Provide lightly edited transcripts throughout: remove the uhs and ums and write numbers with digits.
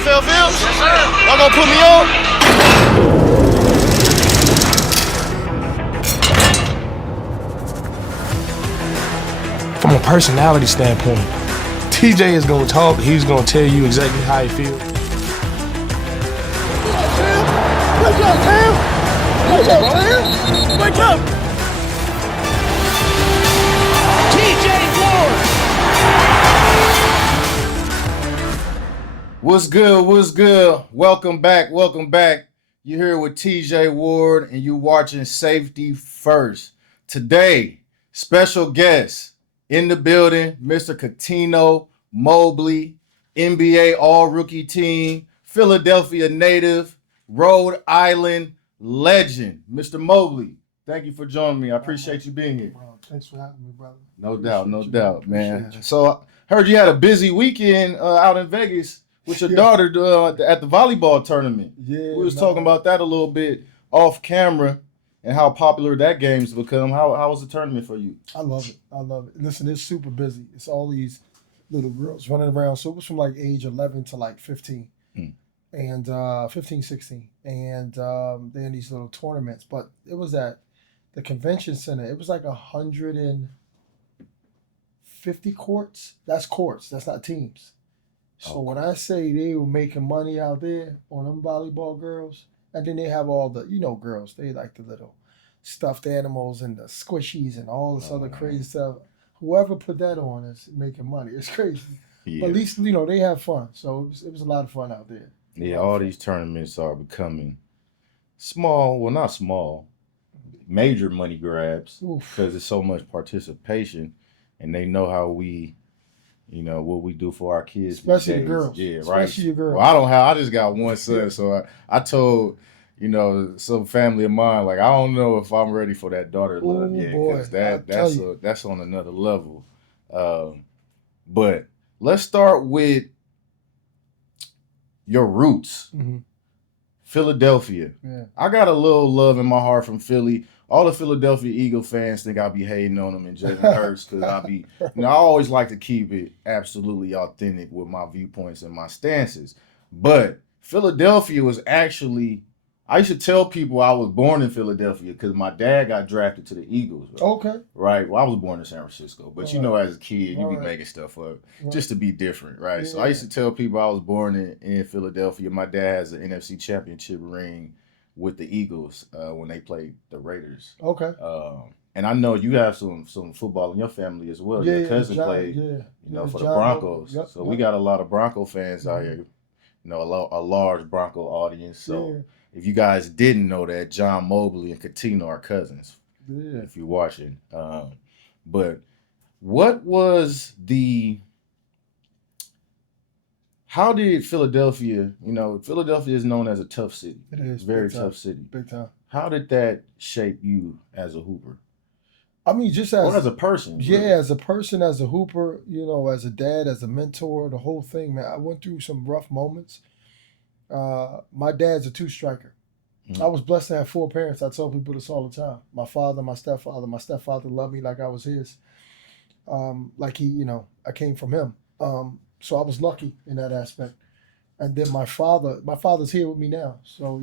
NFL Fields? Y'all gonna put me on? From a personality standpoint, TJ is gonna talk. He's gonna tell you exactly how he feels. Wake up, Cam! Wake up, Cam! Wake up! TJ Ward! What's good? What's good? Welcome back. Welcome back. You're here with TJ Ward and you're watching Safety First. Today, special guest in the building, Mr. Cuttino Mobley, NBA All-Rookie Team, Philadelphia native, Rhode Island legend. Mr. Mobley, thank you for joining me. I appreciate you being here. Bro, thanks for having me, brother. No doubt, man. So I heard you had a busy weekend out in Vegas with your daughter at the volleyball tournament. Yeah, we was talking about that a little bit off camera and how popular that game's become. How was the tournament for you? I love it. Listen, it's super busy. It's all these little girls running around. So it was from like age 11 to like 15. And 15, 16. And they're in these little tournaments. But it was at the convention center. It was like 150 courts. That's courts. That's not teams. So when I say they were making money out there on them volleyball girls, and then they have all the, girls, they like the little stuffed animals and the squishies and all this other crazy stuff. Whoever put that on is making money. It's crazy. Yeah. But at least, they have fun. So it was a lot of fun out there. Yeah, all these tournaments are becoming small, well, not small, major money grabs because there's so much participation and they know how we, what we do for our kids. Especially the girls. Yeah, Especially right. Your girls. Well, I just got one son, so I told, some family of mine, like, I don't know if I'm ready for that daughter love yet, because that's on another level. But let's start with your roots. Mm-hmm. Philadelphia. Yeah. I got a little love in my heart from Philly. All the Philadelphia Eagle fans think I'll be hating on them and Jalen Hurts because I'll be, I always like to keep it absolutely authentic with my viewpoints and my stances. But Philadelphia was actually, I used to tell people I was born in Philadelphia because my dad got drafted to the Eagles. Right? Okay. Right. Well, I was born in San Francisco, but as a kid, you be making stuff up just to be different, right? Yeah. So I used to tell people I was born in Philadelphia. My dad has an NFC championship ring with the Eagles when they played the Raiders. Okay. And I know you have some football in your family as well. Your cousin played, for the Broncos. Yep, so we got a lot of Bronco fans out here. A large Bronco audience. So if you guys didn't know that, John Mobley and Cuttino are cousins. Yeah. If you're watching. But what was how did Philadelphia, Philadelphia is known as a tough city. It is. Very tough city. Big time. How did that shape you as a hooper? I mean, just as a person. Yeah, really. As a person, as a hooper, as a dad, as a mentor, the whole thing, man. I went through some rough moments. My dad's a two-striker. Mm-hmm. I was blessed to have 4 parents. I tell people this all the time. My father, my stepfather. My stepfather loved me like I was his. Like he, I came from him. So I was lucky in that aspect. And then my father's here with me now. So,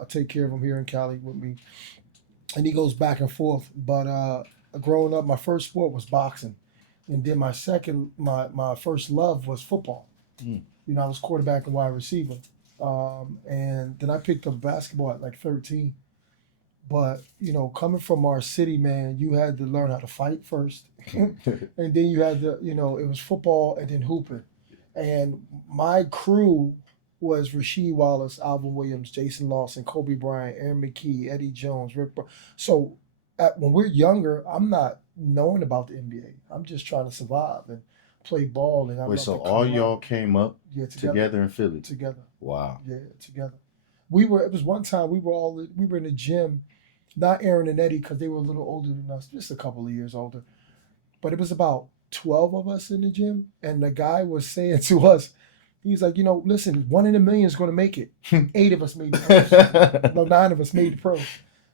I take care of him here in Cali with me. And he goes back and forth. But growing up, my first sport was boxing. And then my first love was football. Mm. I was quarterback and wide receiver. And then I picked up basketball at like 13. But, coming from our city, man, you had to learn how to fight first. And then you had to, it was football and then hooping. And my crew was Rasheed Wallace, Alvin Williams, Jason Lawson, Kobe Bryant, Aaron McKee, Eddie Jones, Rick Brown. So when we're younger, I'm not knowing about the NBA. I'm just trying to survive and play ball. And wait, so all y'all came up together in Philly? Together. Wow. Yeah, together. It was one time we were in the gym, not Aaron and Eddie because they were a little older than us, just a couple of years older. But it was about 12 of us in the gym, and the guy was saying to us, he was like, listen, 1 in a million is going to make it. 8 of us made the pros. No, 9 of us made the pros.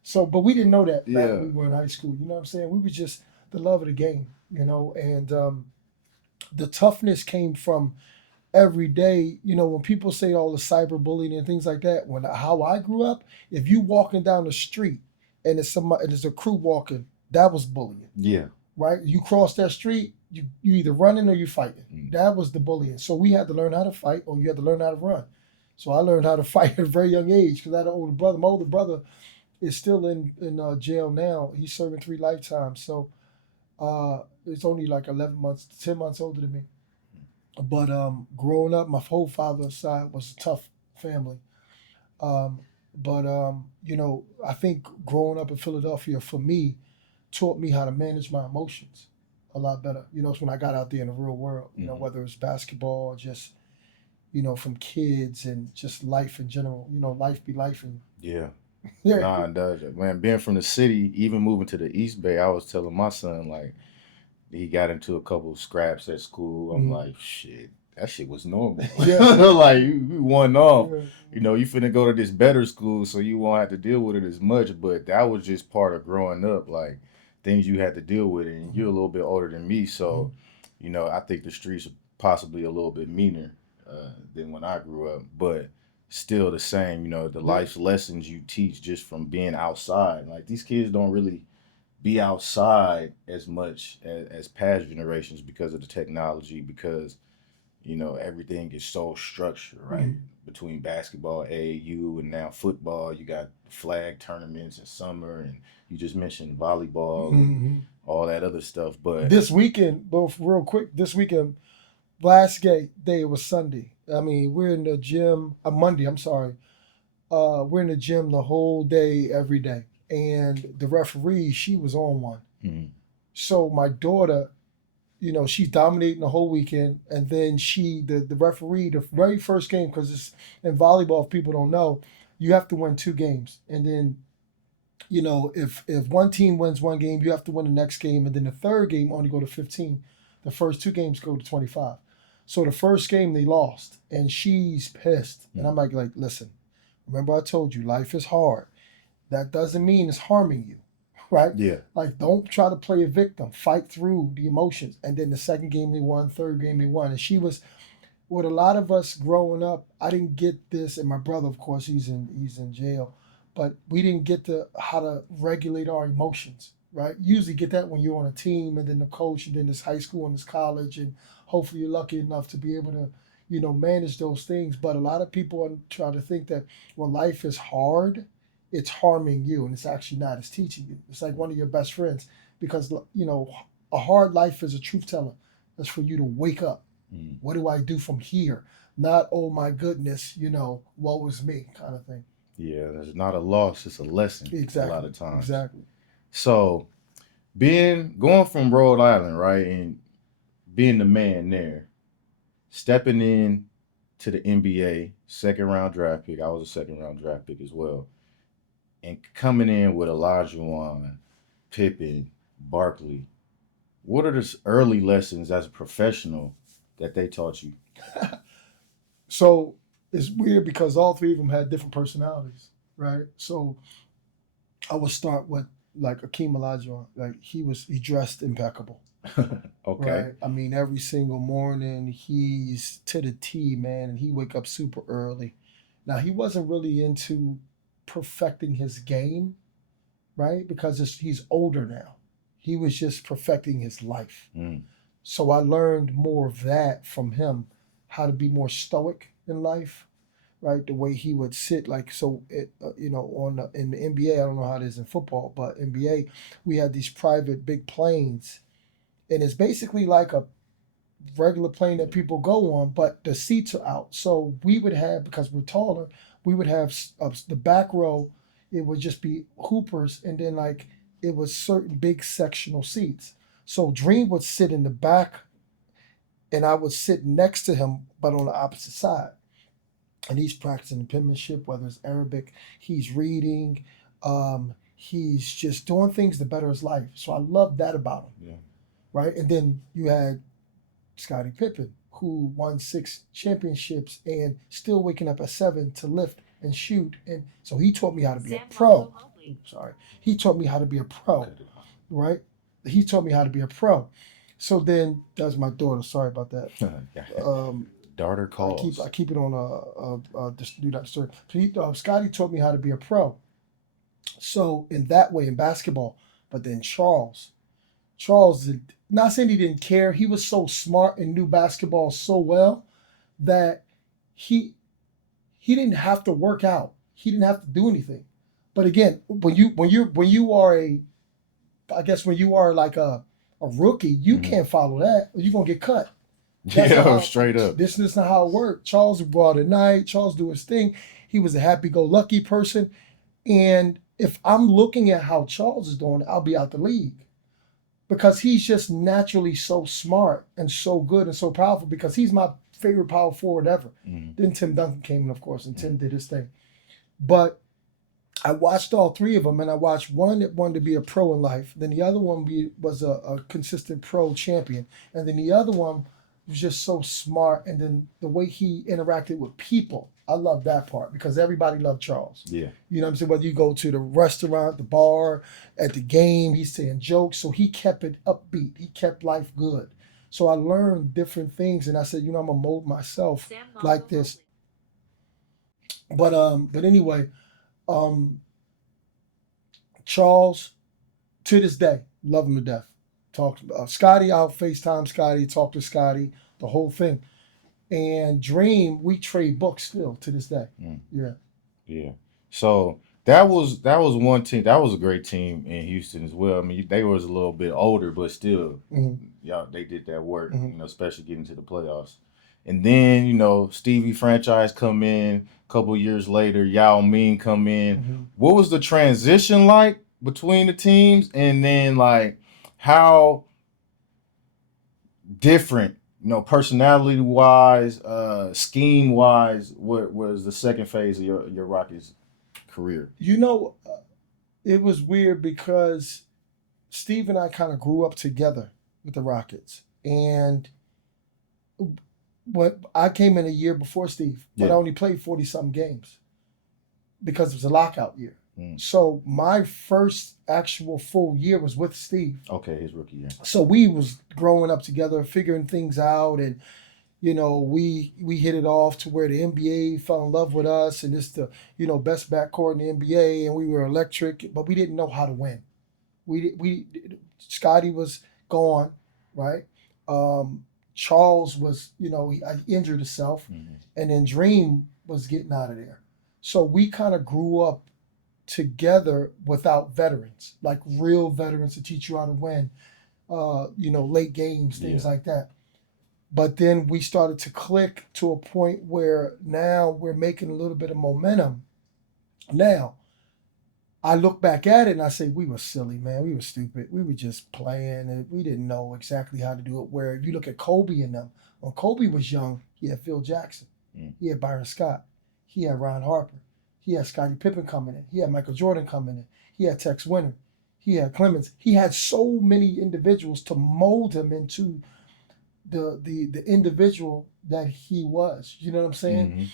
So, but we didn't know that back when we were in high school. You know what I'm saying? We were just the love of the game, and the toughness came from every day. You know, when people say all the cyberbullying and things like that, when how I grew up, if you walking down the street and it's somebody and there's a crew walking, that was bullying. Yeah. Right? You cross that street, you either running or you fighting. Mm. That was the bullying. So we had to learn how to fight, or you had to learn how to run. So I learned how to fight at a very young age because I had an older brother. My older brother is still in jail now. He's serving 3 lifetimes. So it's only like 11 months, 10 months older than me. But growing up, my whole father's side was a tough family. Um, but you know, I think growing up in Philadelphia for me taught me how to manage my emotions a lot better. You know, it's when I got out there in the real world. You know, Mhm. whether it's basketball, just from kids and just life in general. You know, life be life and Yeah. yeah. Nah, it does. Man, being from the city, even moving to the East Bay, I was telling my son, like, he got into a couple of scraps at school. I'm Mhm. like, shit, that shit was normal. Yeah. Like, you one off. Yeah. You finna go to this better school, so you won't have to deal with it as much. But that was just part of growing up, like things you had to deal with. And you're a little bit older than me, Mhm. so I think the streets are possibly a little bit meaner than when I grew up, but still the same. The Yeah. life lessons you teach just from being outside. Like these kids don't really be outside as much as past generations because of the technology, because everything is so structured, right? Mhm. Between basketball, AAU, and now football, you got flag tournaments in summer, and you just mentioned volleyball and Mhm. all that other stuff. But This weekend, both real quick. This weekend, last day was Sunday. I mean, we're in the gym. Monday. I'm sorry. We're in the gym the whole day, every day. And the referee, she was on one. mm, So my daughter, she's dominating the whole weekend. And then the referee, the very first game, because it's in volleyball, if people don't know, you have to win 2 games. And then, if one team wins one game, you have to win the next game. And then the third game only go to 15. The first 2 games go to 25. So the first game they lost, and she's pissed. And mm, I'm like, listen, remember I told you life is hard. That doesn't mean it's harming you, right? yeah, Like, don't try to play a victim. Fight through the emotions. And then the second game they won, third game they won. And she was with a lot of us growing up. I didn't get this, and my brother, of course, he's in jail, but we didn't get to how to regulate our emotions. Right? You usually get that when you're on a team, and then the coach, and then this high school and this college, and hopefully you're lucky enough to be able to, manage those things. But a lot of people try to think that when life is hard, it's harming you, and it's actually not. It's teaching you. It's like one of your best friends, because a hard life is a truth teller. That's for you to wake up. mm, What do I do from here? Not, oh my goodness, woe is me kind of thing. yeah. It's not a loss; it's a lesson a lot Exactly. of times. Exactly. So, being going from Rhode Island, right, and being the man there, stepping in to the NBA, second round draft pick. I was a second round draft pick as well. And coming in with Olajuwon, Pippen, Barkley, what are the early lessons as a professional that they taught you? So it's weird because all three of them had different personalities, right? So I would start with like Akeem Olajuwon. Like he dressed impeccable, Okay. right? I mean, every single morning he's to the T, man, and he wake up super early. Now he wasn't really into perfecting his game, right? Because he's older now. He was just perfecting his life. Mm, So I learned more of that from him, how to be more stoic in life, right? The way he would sit, like so, in the NBA, I don't know how it is in football, but NBA, we had these private big planes, and it's basically like a regular plane that people go on, but the seats are out. So we would have, because we're taller, we would have the back row. It would just be hoopers, and then like it was certain big sectional seats. So Dream would sit in the back, and I would sit next to him, but on the opposite side. And he's practicing penmanship, whether it's Arabic, he's reading, he's just doing things to better his life. So I love that about him, yeah. right? And then you had Scottie Pippen, who won 6 championships and still waking up at 7 to lift and shoot. And so he taught me how to be a pro. Sorry. He taught me how to be a pro, Cut it right? He taught me how to be a pro. So then, that's my daughter. Sorry about that. off. Um, daughter I calls. keep it on do not disturb. So Scotty taught me how to be a pro. So in that way in basketball, but then Charles did not saying he didn't care. He was so smart and knew basketball so well that he he didn't have to work out. He didn't have to do anything. But again, when you are a I guess when you are like a rookie, you Mhm. can't follow that. You're gonna get cut. That's not Yeah, how straight up. this is not how it worked. Charles would go out at night. Charles do his thing. He was a happy-go-lucky person. And if I'm looking at how Charles is doing, I'll be out the league because he's just naturally so smart and so good and so powerful. Because he's my favorite power forward ever. Mhm. Then Tim Duncan came in, of course, and Tim did his thing. But I watched all three of them, and I watched one that wanted to be a pro in life. Then the other one was a consistent pro champion, and then the other one was just so smart. And then the way he interacted with people, I love that part because everybody loved Charles. Yeah. You know what I'm saying? Whether you go to the restaurant, the bar, at the game, he's saying jokes. So he kept it upbeat. He kept life good. So I learned different things, and I said, I'm gonna mold myself like this. But anyway, um, Charles, to this day, love him to death. Talk Scotty, I'll FaceTime Scotty, talk to Scotty, the whole thing. And Dream, we trade books still to this day. Mm. Yeah. Yeah. So that was one team. That was a great team in Houston as well. I mean, they was a little bit older, but still, y'all they did that work. Especially getting to the playoffs. And then Stevie franchise come in a couple years later. Yao Ming come in. What was the transition like between the teams? And then like how different, personality wise, scheme wise, what was the second phase of your Rockets career? It was weird because Steve and I kind of grew up together with the Rockets. And what I came in a year before Steve, but I only played 40 something games because it was a lockout year. So my first actual full year was with Steve. Okay, his rookie year. So we was growing up together, figuring things out, and we hit it off to where the NBA fell in love with us, and it's the best backcourt in the NBA, and we were electric, but we didn't know how to win. We Scotty was gone, right? Charles was he injured himself, and then Dream was getting out of there. So we kind of grew up together without veterans, like real veterans to teach you how to win. Late games, things like that. But then we started to click to a point where now we're making a little bit of momentum. Now, I look back at it and I say, we were silly, man. We were stupid. We were just playing and we didn't know exactly how to do it. Where if you look at Kobe and them, when Kobe was young, he had Phil Jackson. He had Byron Scott. He had Ron Harper. He had Scottie Pippen coming in. He had Michael Jordan coming in. He had Tex Winter. He had Clemens. He had so many individuals to mold him into the individual that he was. You know what I'm saying?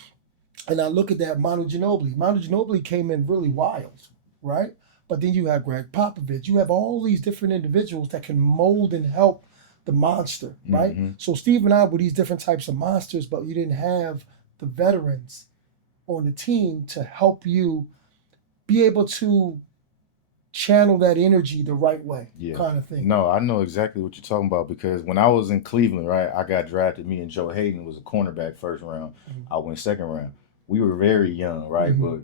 And I look at that Manu Ginobili. Manu Ginobili came in really wild, right? But then you have Greg Popovich. You have all these different individuals that can mold and help the monster, right? So Steve and I were these different types of monsters, but you didn't have the veterans on the team to help you be able to channel that energy the right way, kind of thing. No, I know exactly what you're talking about because when I was in Cleveland, right, I got drafted. Me and Joe Hayden was a cornerback first round. I went second round. We were very young, right? But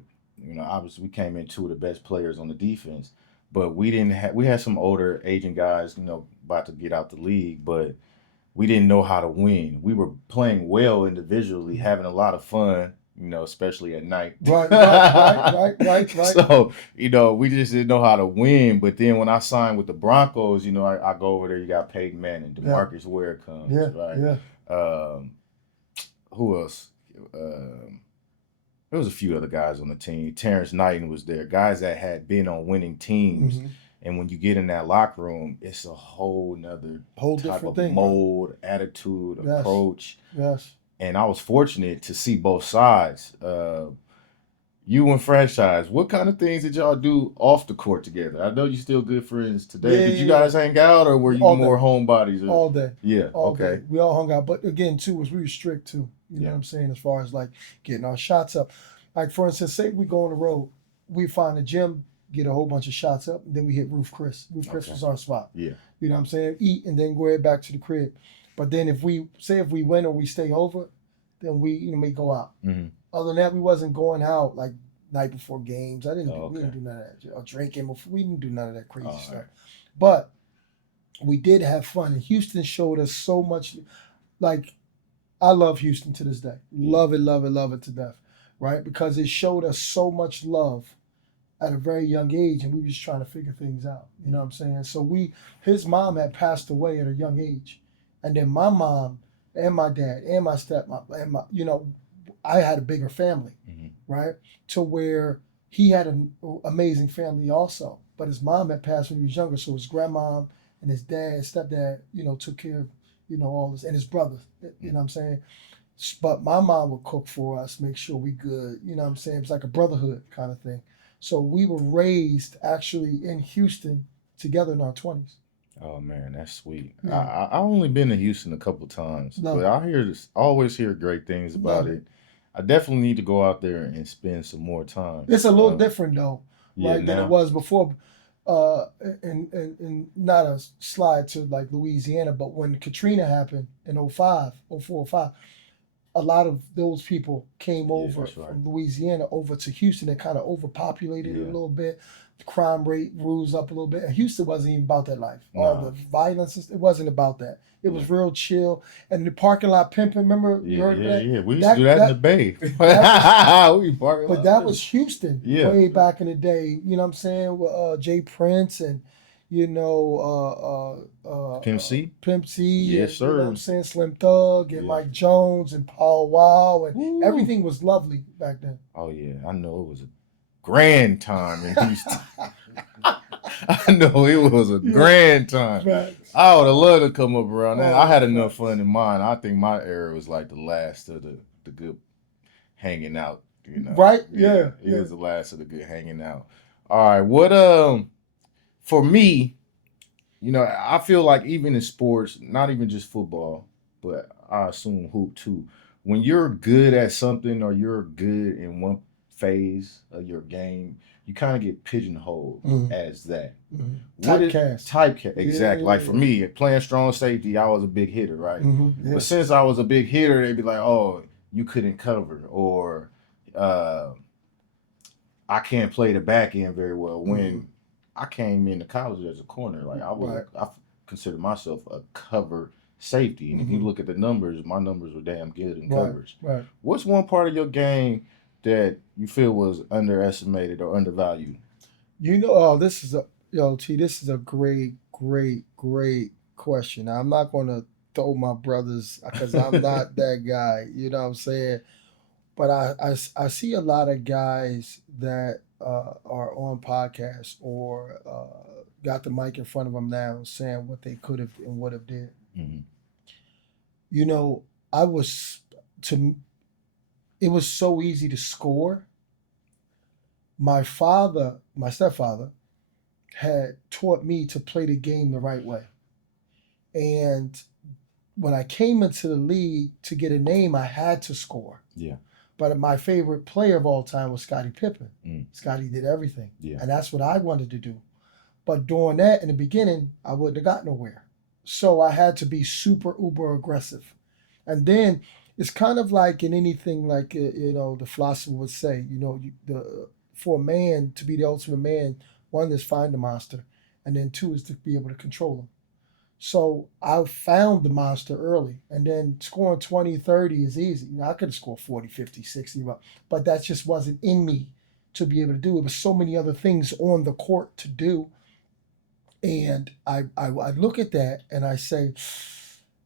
obviously we came in two of the best players on the defense. But we didn't have. We had some older aging guys, about to get out the league, but we didn't know how to win. We were playing well individually, having a lot of fun, especially at night. Right. So, we just didn't know how to win. But then when I signed with the Broncos, I go over there, you got Peyton Manning, DeMarcus Ware comes, right? Who else? There was a few other guys on the team. Terrence Knighton was there. Guys that had been on winning teams. And when you get in that locker room, it's a whole nother type of thing, mold, attitude, approach. Yes. And I was fortunate to see both sides. you and Franchise, what kind of things did y'all do off the court together? I know you still good friends today. Yeah, Did you yeah, guys hang out, or were yeah. you All more day, homebodies? Or all day, yeah, all day. okay, We all hung out, but again, too, was really strict too. You know yeah, what I'm saying? As far as like getting our shots up, like for instance, say we go on the road, we find a gym, get a whole bunch of shots up, and then we hit Roof Chris. Roof Chris okay, was our spot. yeah, You know what I'm saying? Eat and then go head back to the crib. But then if we say if we win or we stay over, then we may go out. mm-hmm. Other than that, we wasn't going out like night before games. Oh, We okay, didn't do none of that. Or drinking before. We didn't do none of that crazy all stuff. right, But we did have fun. And Houston showed us so much. Like I love Houston to this day. yeah, Love it to death. Right? Because it showed us so much love at a very young age, and we were just trying to figure things out. You know what I'm saying? So his mom had passed away at a young age, and then my mom and my dad and my stepmom and I had a bigger family, mm-hmm. right? To where he had an amazing family also, but his mom had passed when he was younger, so his grandmom and his dad, stepdad, took care of all this, and his brother. You know what I'm saying? But my mom would cook for us, make sure we good. You know what I'm saying? It was like a brotherhood kind of thing. So we were raised actually in Houston together in our 20s. Oh man, that's sweet. Yeah, I only been to Houston a couple times, love but it, I hear this, always hear great things about love it. it. I definitely need to go out there and spend some more time. It's a little different though, Yeah, right, than it now, was before. And not a slide to like Louisiana, but when Katrina happened in '05, '04, '05, a lot of those people came yeah, over that's right. from Louisiana over to Houston and kind of overpopulated it a Yeah, little bit. The crime rate rose up a little bit. And Houston wasn't even about that life. All nah, the violence, it wasn't about that. It yeah. was real chill. And the parking lot pimping, remember you Yeah, heard of yeah, that? yeah. We used to do That that in the that Bay. that was We parking but lot that pimping. was Houston Yeah. way back in the day. You know what I'm saying? With Jay Prince and Pimp C? Pimp C Yes, and you know what I'm sir. saying, Slim Thug and Yeah. Mike Jones and Paul Wall and Woo. everything was lovely back then. Oh yeah, I know it was a grand time in Houston. I know it was a Yeah, grand time. facts. I would have loved to come up around that. I Oh, had enough fun facts. in mine. I think my era was like the last of the good hanging out. Right? Yeah, Yeah, it yeah. was the last of the good hanging out. All right, what for me, I feel like even in sports, not even just football, but I assume hoop too. When you're good at something or you're good in one phase of your game, you kind of get pigeonholed Mm-hmm. as that. Mm-hmm. What is Typecast. typecast? Exactly. Like for Yeah. me, playing strong safety, I was a big hitter, right? Mm-hmm. But Yeah. since I was a big hitter, they'd be like, "Oh, you couldn't cover," or uh, "I can't play the back end very well." Mm-hmm. When I came into college as a corner, like Right. I consider myself a cover safety, and if you Mm-hmm. look at the numbers, my numbers were damn good in Right. coverage. Right. What's one part of your game that you feel was underestimated or undervalued? This is this is a great question. Now, I'm not going to throw my brothers because I'm not that guy. You know what I'm saying? But I see a lot of guys that are on podcasts or got the mic in front of them now saying what they could have and would have did. Mm-hmm. You know, I was to it was so easy to score. My stepfather, had taught me to play the game the right way. And when I came into the league to get a name, I had to score. Yeah. But my favorite player of all time was Scottie Pippen. Mm. Scottie did everything. Yeah. And that's what I wanted to do. But doing that in the beginning, I wouldn't have got nowhere. So I had to be super uber aggressive. And then it's kind of like in anything, like, the philosopher would say, for a man to be the ultimate man, one is find the monster, and then two is to be able to control him. So I found the monster early, and then scoring 20, 30 is easy. I could have scored 40, 50, 60, but that just wasn't in me to be able to do. It was so many other things on the court to do. And I look at that and I say,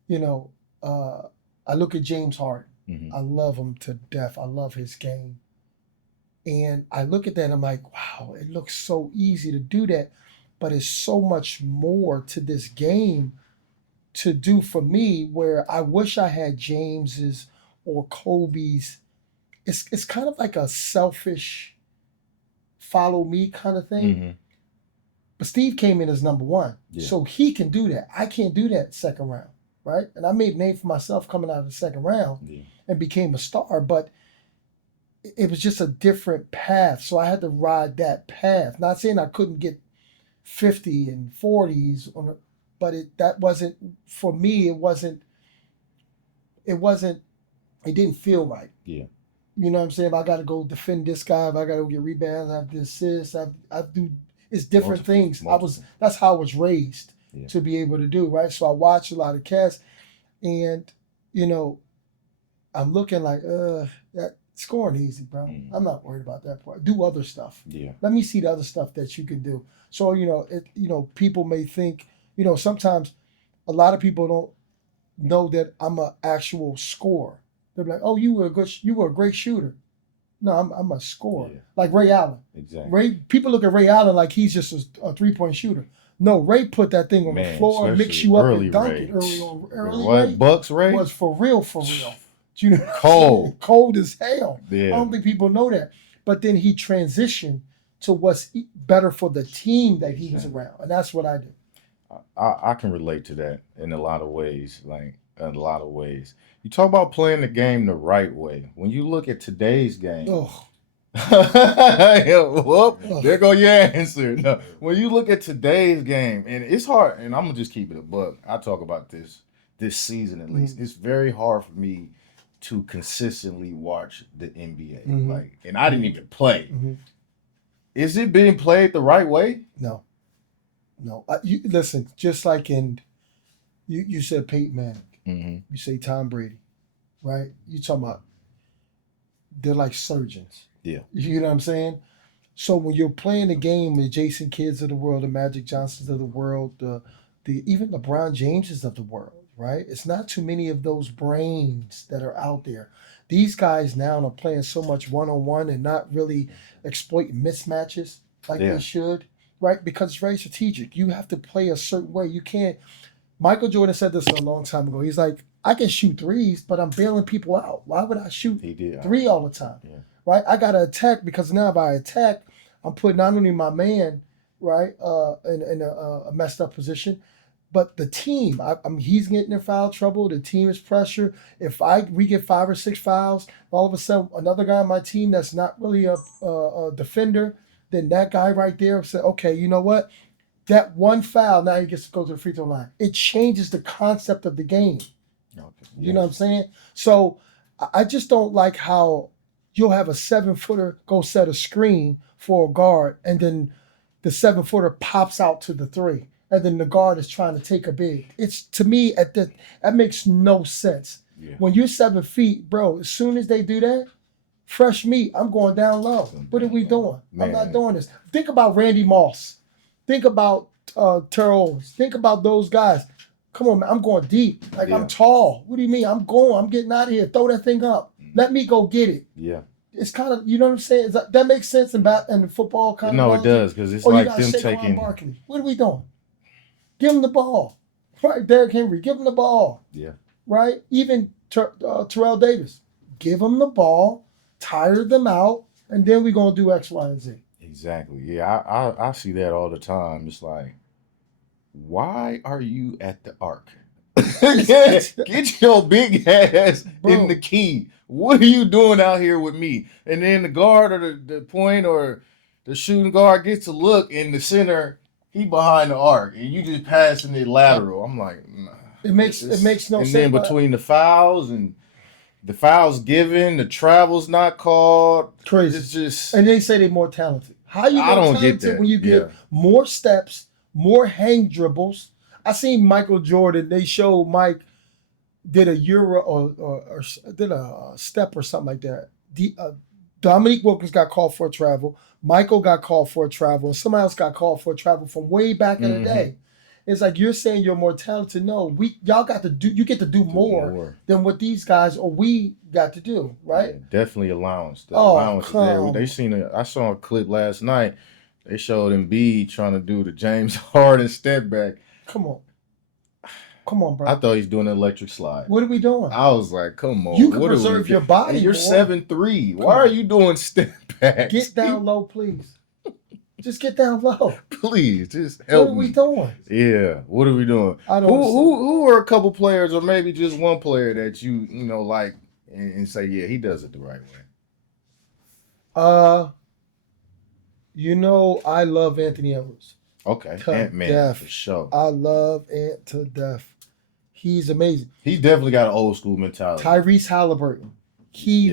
you know, uh, I look at James Harden. Mm-hmm. I love him to death. I love his game. And I look at that and I'm like, wow, it looks so easy to do that. But it's so much more to this game to do for me where I wish I had James's or Kobe's it's kind of like a selfish follow me kind of thing. Mm-hmm. But Steve came in as number one. Yeah. So he can do that. I can't do that second round, right? And I made a name for myself coming out of the second round and became a star, but it was just a different path. So I had to ride that path. Not saying I couldn't get 50 and 40s, but that wasn't, for me, it didn't feel right. Yeah. You know what I'm saying? If I got to go defend this guy, if I got to go get rebounds, I have to assist, I do, it's different things. That's how I was raised to be able to do, right? So I watch a lot of cats, and, you know, I'm looking like, that scoring easy, bro. Mm. I'm not worried about that part. Do other stuff. Yeah. Let me see the other stuff that you can do. So, people may think, sometimes a lot of people don't know that I'm an actual scorer. They're like, "Oh, you were a great shooter." No, I'm a scorer. Yeah. Like Ray Allen. Exactly. People look at Ray Allen like he's just a 3-point shooter. No, Ray put that thing on the floor and mix you up and dunk it early. Ray Bucks Ray was for real. You know, cold as hell. Yeah. I don't think people know that. But then he transitioned to what's better for the team that he was around, and that's what I did. I can relate to that in a lot of ways. You talk about playing the game the right way. When you look at today's game, there go your answer. No. When you look at today's game, and it's hard, and I'm gonna just keep it a buck. I talk about this season at least. It's very hard for me to consistently watch the NBA. And I didn't even play. Is it being played the right way? No. Listen, just like you said Peyton Manning, you say Tom Brady, right? You talking about they're like surgeons. Yeah. You know what I'm saying? So when you're playing the game with Jason Kidds of the world, the Magic Johnsons of the world, the even LeBron Jameses of the world, right? It's not too many of those brains that are out there. These guys now are playing so much one-on-one and not really exploiting mismatches like they should. Right? Because it's very strategic. You have to play a certain way. You can't. Michael Jordan said this a long time ago. He's like, I can shoot threes, but I'm bailing people out. Why would I shoot three all the time? Yeah. Right? I got to attack, because now if I attack, I'm putting not only my man, right, in a messed up position, but the team. He's getting in foul trouble. The team is pressure. If we get 5 or 6 fouls, all of a sudden another guy on my team that's not really a defender, then that guy right there said, okay, you know what? That one foul, now he gets to go to the free throw line. It changes the concept of the game. Okay. You know what I'm saying? So I just don't like how you'll have a 7-footer go set a screen for a guard, and then the 7-footer pops out to the 3, and then the guard is trying to take a big. It's, to me, that makes no sense. Yeah. When you're 7 feet, bro, as soon as they do that, fresh meat, I'm going down low. What are we doing? Man. I'm not doing this. Think about Randy Moss. Think about Terrell Owens. Think about those guys. Come on, man. I'm going deep. I'm tall. What do you mean? I'm getting out of here. Throw that thing up. Let me go get it. Yeah. It's kind of, you know what I'm saying? That makes sense in the football kind of. No, it does, because it's like them taking. Barkley. What are we doing? Give him the ball. Right, Derrick Henry. Give him the ball. Yeah. Right? Even Terrell Davis. Give him the ball. Tire them out, and then we're going to do X, Y, and Z. Exactly. Yeah, I see that all the time. It's like, why are you at the arc? Get your big ass in the key. What are you doing out here with me? And then the guard or the point or the shooting guard gets a look in the center. He behind the arc, and you just passing it lateral. I'm like, nah. It makes no sense. And then between the fouls and the fouls given, the travel's not called. Crazy. It's just, and they say they're more talented. How you more talented when you get more steps, more hang dribbles? I seen Michael Jordan. They showed Mike did a euro or did a step or something like that. Dominique Wilkins got called for a travel. Michael got called for a travel, and somebody else got called for a travel from way back in the day. It's like you're saying you're more talented. No, y'all got to do. You get to do more than what these guys or we got to do, right? Yeah, definitely allowance. The allowance is there. I saw a clip last night. They showed Embiid trying to do the James Harden step back. Come on. Come on, bro. I thought he's doing an electric slide. What are we doing? I was like, come on. You can what preserve your body. And you're boy. 7'3". Why are you doing step backs? Get down low, please. Just get down low. Please, just help me. What are we doing? Yeah, what are we doing? I don't who are a couple players, or maybe just one player that you know like and say, yeah, he does it the right way? I love Anthony Edwards. Okay, Ant-Man for sure. I love Ant to death. He's amazing. He's definitely got an old school mentality. Tyrese Halliburton. He's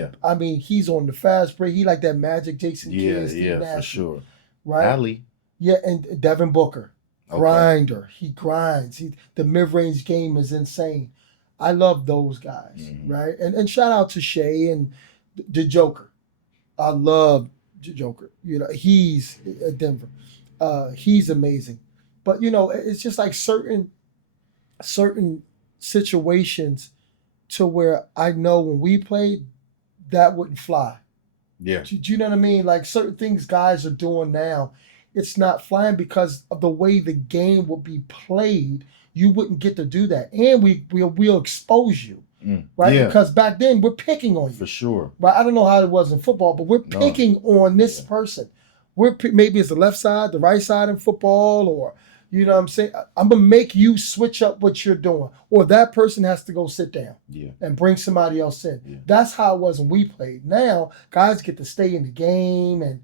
on the fast break. He like that Magic Jason Kidd. Yeah, for sure. Right? Allie. Yeah, and Devin Booker. Okay. Grinder. He grinds. The mid-range game is insane. I love those guys, right? And shout out to Shea and the Joker. I love the Joker. He's at Denver. He's amazing. But it's just like certain situations to where I know when we played, that wouldn't fly. Yeah. Do you know what I mean? Like certain things guys are doing now, it's not flying because of the way the game would be played. You wouldn't get to do that, and we'll expose you, right? Yeah. Because back then we're picking on you for sure. Right? I don't know how it was in football, but we're picking on this person. Maybe it's the left side, the right side in football, or you know what I'm saying? I'm going to make you switch up what you're doing. Or that person has to go sit down and bring somebody else in. Yeah. That's how it was when we played. Now, guys get to stay in the game. And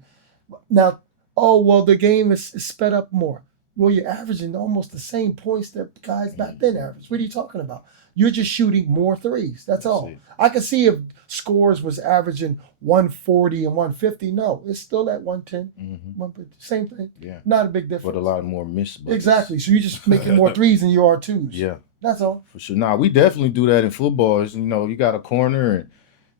now, the game is sped up more. Well, you're averaging almost the same points that guys back then averaged. What are you talking about? You're just shooting more threes. That's all. I could see if scores was averaging 140 and 150. No, it's still at 110. Same thing. Yeah. Not a big difference. But a lot more missed. Exactly. So you're just making more threes than you are twos. Yeah. That's all. For sure. Nah, we definitely do that in football. You got a corner and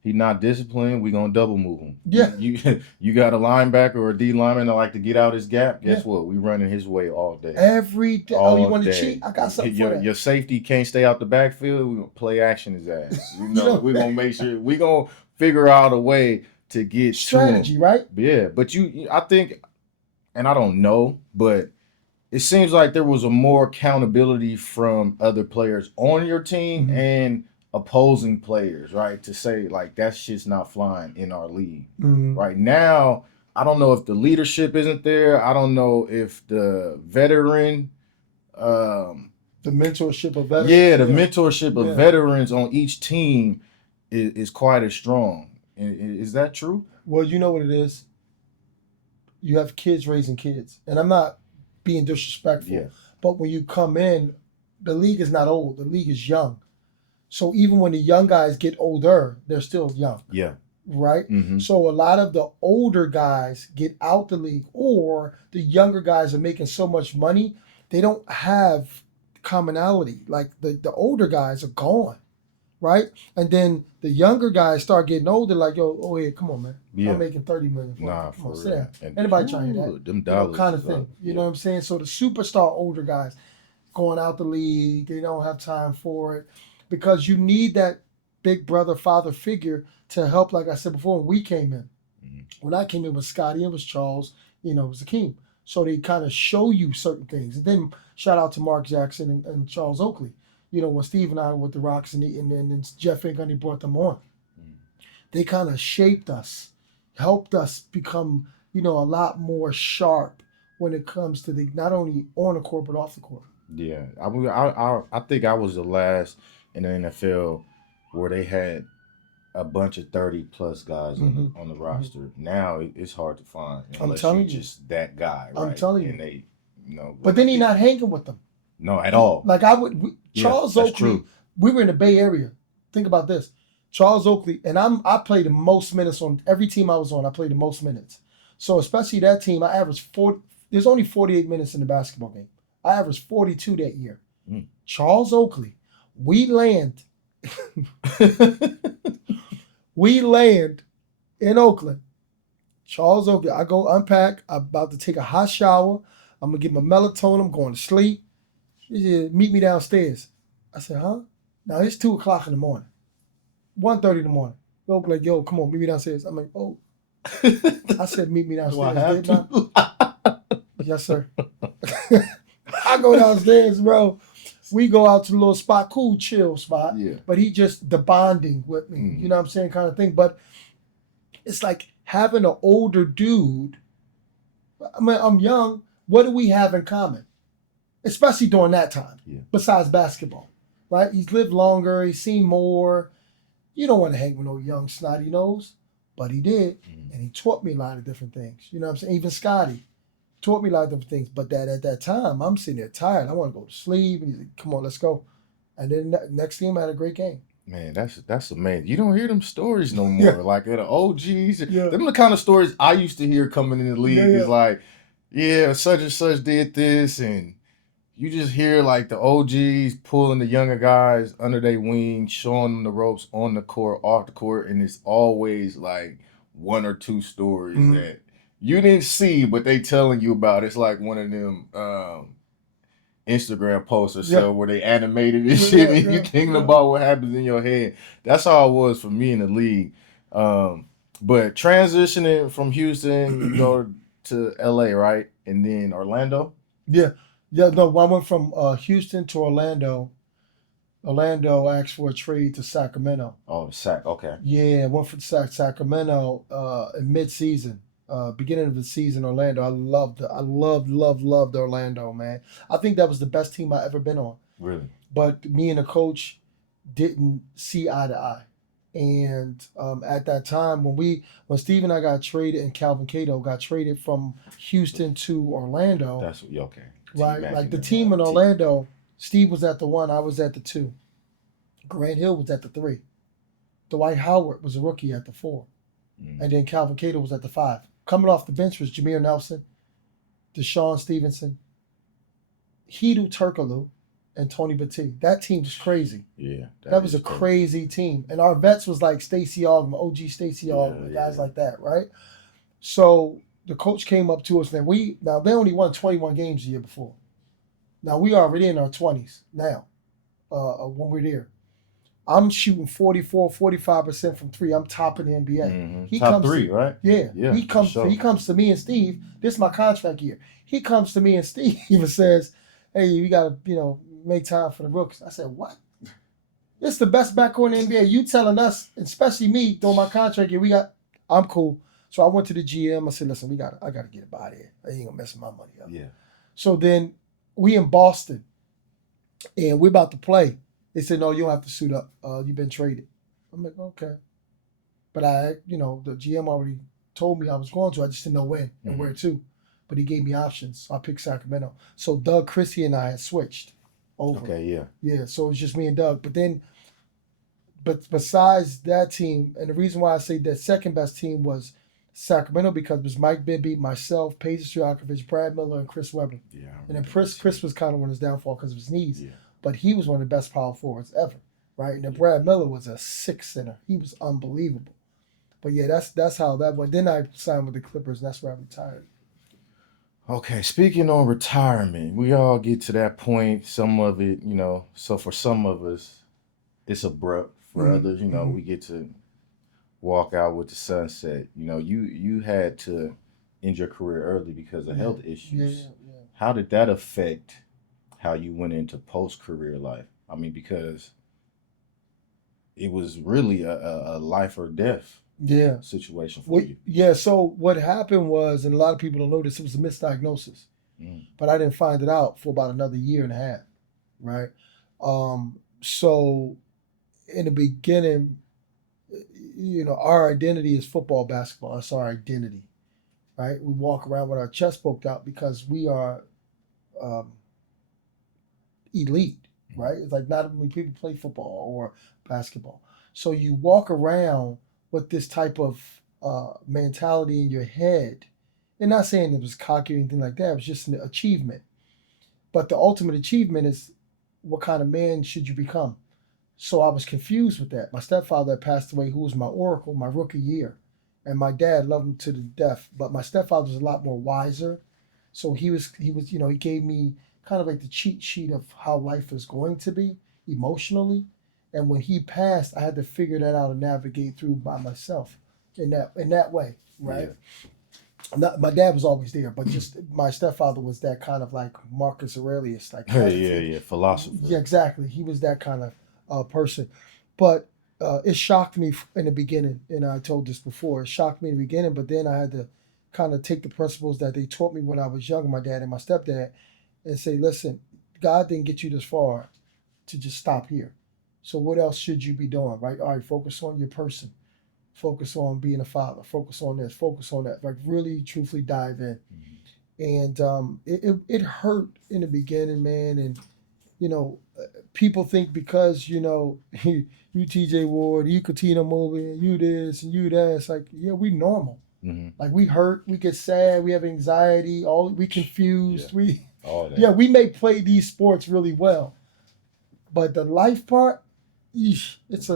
he's not disciplined, we're going to double move him. Yeah. You got a linebacker or a D lineman that like to get out his gap. Guess what? We running his way all day. Every day. You want to cheat? I got something for that. Your safety can't stay out the backfield. We're going to play action his ass. We're going to make sure. We're going to figure out a way to get strategy, right? Yeah. But I think, and I don't know, but it seems like there was a more accountability from other players on your team and opposing players, right? To say like that shit's not flying in our league. Right now, I don't know if the leadership isn't there. I don't know if the veteran the mentorship of veterans. Yeah, the mentorship of veterans on each team is quite as strong. Is that true? Well, you know what it is? You have kids raising kids. And I'm not being disrespectful. But when you come in, the league is not old. The league is young. So even when the young guys get older, they're still young. Yeah. Right? So a lot of the older guys get out the league, or the younger guys are making so much money, they don't have commonality. Like the older guys are gone. Right? And then the younger guys start getting older, like, yeah, come on, man. I'm making $30 million. Come on, sit down. Anybody trying to hear that? Them dollars kind of thing. You know what I'm saying? So the superstar older guys going out the league, they don't have time for it. Because you need that big brother, father figure to help, like I said before, when we came in. When I came in with Scotty, it was Charles, it was Akeem. So they kind of show you certain things. And then shout out to Mark Jackson and Charles Oakley. When Steve and I were with the Rocks and Jeff Gundy brought them on. They kind of shaped us, helped us become, a lot more sharp when it comes to not only on the court, but off the court. Yeah. I think I was the last in the NFL where they had a bunch of 30-plus guys on the roster. Now it's hard to find. I'm telling you. Just that guy, right? I'm telling you. And they, But then he's not hanging with them. No, at all. Like Charles Oakley, we were in the Bay Area. Think about this. Charles Oakley, and I played the most minutes on every team I was on. I played the most minutes. So especially that team, I averaged 40. There's only 48 minutes in the basketball game. I averaged 42 that year. Charles Oakley, we land in Oakland. Charles Oakley, I go unpack. I'm about to take a hot shower. I'm going to get my melatonin. I'm going to sleep. He said, meet me downstairs. I said, huh? Now it's 2 o'clock in the morning. 1:30 in the morning. Oakley like, yo, come on, meet me downstairs. I'm like, oh. I said, meet me downstairs. Do I have to? Yes, sir. I go downstairs, bro. We go out to the little spot, cool, chill spot. Yeah. But he just the bonding with me, Mhm. you know what I'm saying, kind of thing. But it's like having an older dude. I mean, I'm young. What do we have in common? Especially during that time, besides basketball, right? He's lived longer. He's seen more. You don't want to hang with no young snotty nose, but he did. And he taught me a lot of different things. You know what I'm saying? Even Scotty taught me a lot of different things. But that at that time, I'm sitting there tired. I want to go to sleep. And he's like, come on, let's go. And then next game, I had a great game. Man, that's amazing. You don't hear them stories no more. Yeah. Like the OGs. Yeah. Them the kind of stories I used to hear coming in the league. Yeah. Is like, yeah, such and such did this, and you just hear like the OGs pulling the younger guys under their wing, showing them the ropes on the court, off the court, and it's always like one or two stories that you didn't see, but they telling you about. It's like one of them Instagram posts or so where they animated this shit and you thinking about what happens in your head. That's how it was for me in the league. But transitioning from Houston, you go to LA, right? And then Orlando? Yeah. No, I went from Houston to Orlando. Orlando asked for a trade to Sacramento. Oh, okay. Yeah, I went for Sacramento in mid-season, beginning of the season. Orlando, I loved Orlando, man. I think that was the best team I ever been on. Really? But me and the coach didn't see eye to eye, and at that time when Steve and I got traded and Calvin Cato got traded from Houston to Orlando. That's okay. Right, like the team in Orlando, Steve was at the 1, I was at the 2. Grant Hill was at the 3. Dwight Howard was a rookie at the 4. And then Calvin Cato was at the 5. Coming off the bench was Jameer Nelson, Deshaun Stevenson, Hedo Turkoglu, and Tony Battie. That team was crazy. Yeah. That was a crazy team. And our vets was like Stacey Augman, OG Stacey Augman, guys like that, right? So the coach came up to us, and now they only won 21 games the year before. Now we already in our 20s now when we're there. I'm shooting 44, 45% from 3. I'm topping the NBA. Mm-hmm. He Top 3, right? Yeah. He comes to me and Steve. This is my contract year. He comes to me and Steve and says, hey, we got to, make time for the rookies. I said, what? This is the best backcourt in the NBA. You telling us, especially me, during my contract year, I'm cool. So I went to the GM. I said, listen, I got to get up out of here. I ain't going to mess my money up. Yeah. So then we in Boston, and we're about to play. They said, no, you don't have to suit up. You've been traded. I'm like, okay. But the GM already told me I was going to. I just didn't know when and where to. But he gave me options. So I picked Sacramento. So Doug Christie and I had switched over. Okay, yeah. Yeah, so it was just me and Doug. But besides that team, and the reason why I say that second best team was Sacramento, because it was Mike Bibby, myself, Peja Stojakovic, Brad Miller, and Chris Webber. Yeah. And then Chris was kind of on his downfall because of his knees. Yeah. But he was one of the best power forwards ever, right? And then Brad Miller was a 6 center. He was unbelievable. But yeah, that's how that went. Then I signed with the Clippers, and that's where I retired. Okay, speaking on retirement, we all get to that point. Some of it, so for some of us, it's abrupt. For others, we get to walk out with the sunset. You had to end your career early because of health issues. Yeah. How did that affect how you went into post-career life? I mean, because it was really a life or death situation for you. Yeah, so what happened was, and a lot of people don't know this, it was a misdiagnosis. But I didn't find it out for about another year and a half, right? So in the beginning, our identity is football, basketball. That's our identity, right? We walk around with our chest poked out because we are elite, right? It's like not many people play football or basketball. So you walk around with this type of mentality in your head. And not saying it was cocky or anything like that. It was just an achievement. But the ultimate achievement is what kind of man should you become? So I was confused with that. My stepfather had passed away, who was my oracle my rookie year. And my dad loved him to the death. But my stepfather was a lot more wiser. So he gave me kind of like the cheat sheet of how life is going to be emotionally. And when he passed, I had to figure that out and navigate through by myself in that way, right? Yeah. Not, my dad was always there, but just my stepfather was that kind of like Marcus Aurelius, like Yeah, yeah, philosopher. yeah, exactly. He was that kind of person. But it shocked me in the beginning, and I told this before. It shocked me in the beginning, but then I had to kind of take the principles that they taught me when I was young, my dad and my stepdad, and say, listen, God didn't get you this far to just stop here. So what else should you be doing, right? All right, focus on your person. Focus on being a father. Focus on this. Focus on that. Like really, truthfully dive in. And it hurt in the beginning, man. And you know, people think because you TJ Ward, you Cuttino Mobley, and you this and you that. It's like, yeah, we normal. Mm-hmm. Like we hurt, we get sad, we have anxiety, all we confused, Yeah. we all that. yeah, we may play these sports really well, but the life part, eesh, it's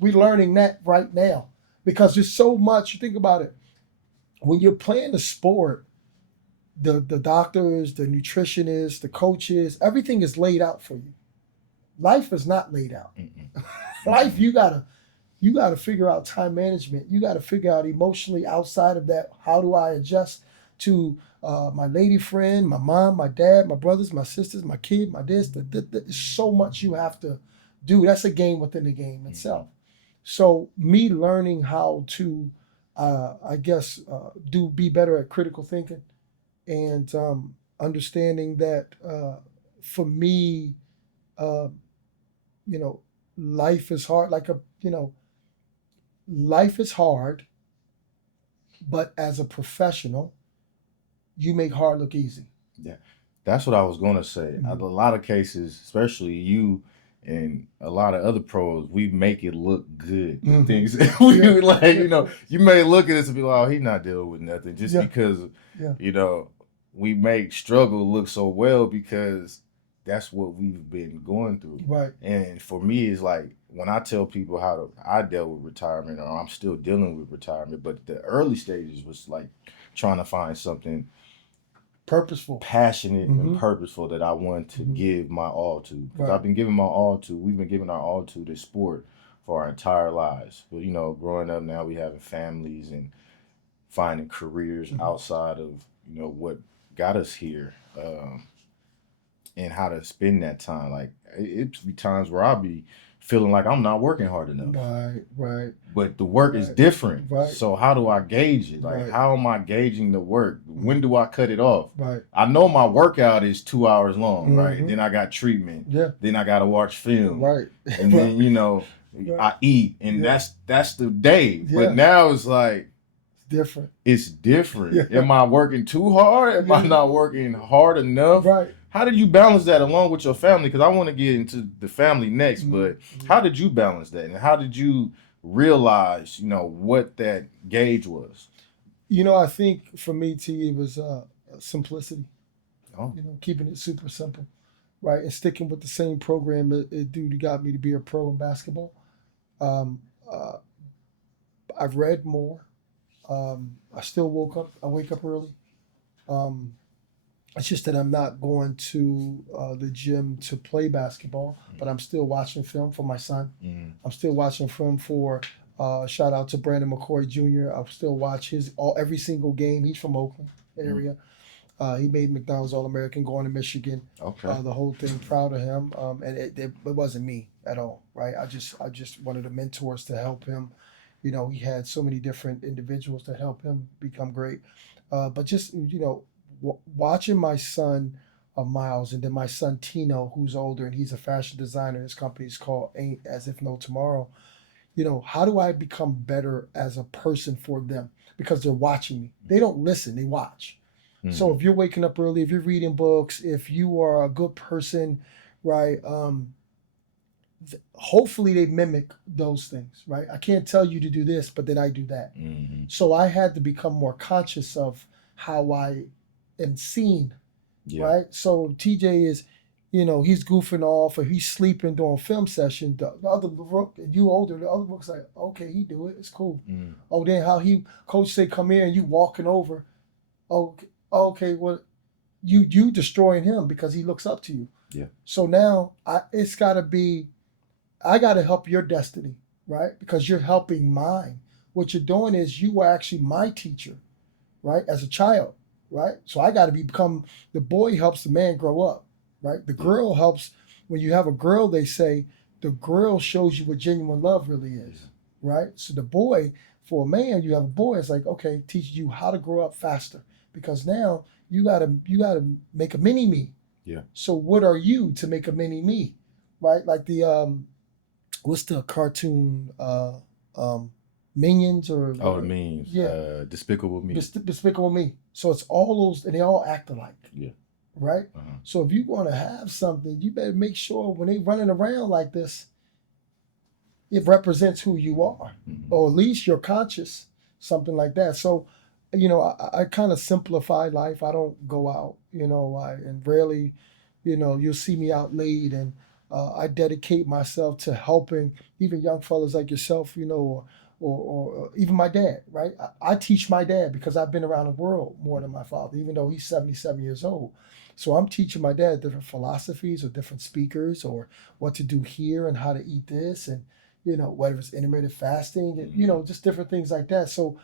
we're learning that right now because there's so much. You think about it when you're playing a sport, the doctors, the nutritionists, the coaches, everything is laid out for you. Life is not laid out. Life, you gotta figure out time management. You gotta figure out emotionally outside of that. How do I adjust to my lady friend, my mom, my dad, my brothers, my sisters, my kid, my this. There's so much you have to do. That's a game within the game itself. So me learning how to, I guess, be better at critical thinking and understanding that for me, uh, you know, life is hard. Life is hard, but as a professional, you make hard look easy. Yeah, that's what I was gonna say. Mhm. A lot of cases, especially you and a lot of other pros, we make it look good. The Mhm. things we Yeah. like, you may look at this and be like, "Oh, he's not dealing with nothing," just Yeah. because Yeah. we make struggle look so well because that's what we've been going through. Right. And for me, it's like when I tell people I dealt with retirement, or I'm still dealing with retirement, but the early stages was like trying to find something Purposeful, passionate Mhm. and purposeful that I want to Mhm. give my all to. Because Right. I've been giving my all to, we've been giving our all to this sport for our entire lives. But growing up now, we having families and finding careers Mhm. outside of what got us here, and how to spend that time. Like it's be times where I'll be feeling like I'm not working hard enough. Right. But the work is Right. different. Right. So how do I gauge it? Like Right. how am I gauging the work? When do I cut it off? Right. I know my workout is 2 hours long, right? Mhm. Then I got treatment. Yeah. Then I gotta watch film. Right. And then, Right. I eat and Yeah. that's the day. Yeah. But now it's like Different. it's different. Yeah. Am I working too hard? Am I Yeah. not working hard enough? Right. How did you balance that along with your family? Because I want to get into the family next, but how did you balance that? And how did you realize, what that gauge was? I think for me, T, it was simplicity. Oh. Keeping it super simple, right? And sticking with the same program it dude got me to be a pro in basketball. Um, uh, I've read more. I still I wake up early. Um, it's just that I'm not going to the gym to play basketball, but I'm still watching film for my son. I'm still watching film for shout out to Brandon McCoy Jr. I'll still watch every single game. He's from Oakland area. He made McDonald's All American going to Michigan. Okay. The whole thing, proud of him. And it wasn't me at all, right? I just wanted the mentors to help him. He had so many different individuals that help him become great. But just watching my son Miles, and then my son Tino, who's older and he's a fashion designer. His company's called Ain't As If No Tomorrow. How do I become better as a person for them? Because they're watching me. They don't listen, they watch. So if you're waking up early, if you're reading books, if you are a good person, right? Hopefully they mimic those things, right? I can't tell you to do this, but then I do that. Mm-hmm. So I had to become more conscious of how I am seen, right? So TJ is, he's goofing off or he's sleeping during film session. The other rook, and you older, the other rook's like, okay, he do it, it's cool. Oh, then how coach say come here and you walking over. Okay, well, you destroying him because he looks up to you. Yeah. So now it's got to be, I got to help your destiny, right? Because you're helping mine. What you're doing is you are actually my teacher, right? As a child, right? So I got to become, the boy helps the man grow up, right? The girl helps, when you have a girl, they say the girl shows you what genuine love really is, right? So the boy, for a man, you have a boy, it's like, okay, teaches you how to grow up faster, because now you gotta make a mini me. Yeah. So what are you to make a mini me, right? Like the what's the cartoon um Minions or Oh, the memes. yeah, Despicable Me. Despicable Me. So it's all those, and they all act alike. Yeah. Right. So if you want to have something, you better make sure when they running around like this, it represents who you are, or at least you're conscious, something like that. So, I kind of simplify life. I don't go out, and rarely, you'll see me out late, and I dedicate myself to helping even young fellas like yourself, or even my dad, right? I teach my dad because I've been around the world more than my father, even though he's 77 years old. So I'm teaching my dad different philosophies or different speakers or what to do here and how to eat this and whether it's intermittent fasting, and, just different things like that. So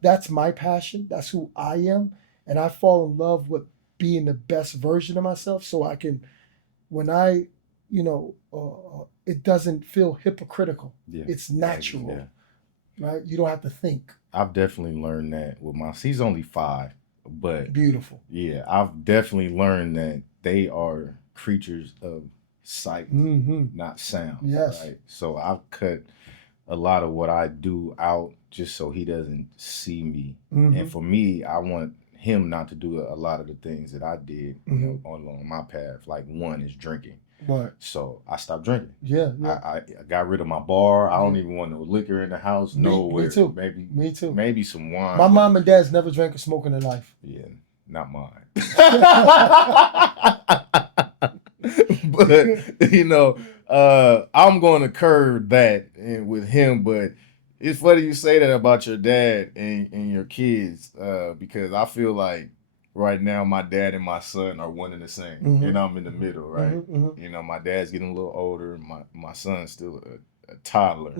that's my passion. That's who I am. And I fall in love with being the best version of myself so I can, when I, it doesn't feel hypocritical. Yeah. It's natural, right? You don't have to think. I've definitely learned that with he's only 5, but beautiful. Yeah, I've definitely learned that they are creatures of sight, not sound. Yes. Right. So I've cut a lot of what I do out just so he doesn't see me. And for me, I want him not to do a lot of the things that I did along my path. Like one is drinking. Right. So I stopped drinking. Yeah. I got rid of my bar. I don't even want no liquor in the house. Nowhere. Me too. Me too. Maybe some wine. My mom and dad's never drank or smoked in their life. Yeah, not mine. But I'm going to curb that with him. But it's funny you say that about your dad and your kids, because I feel like right now my dad and my son are one and the same, and I'm in the middle, right? My dad's getting a little older. My son's still a toddler,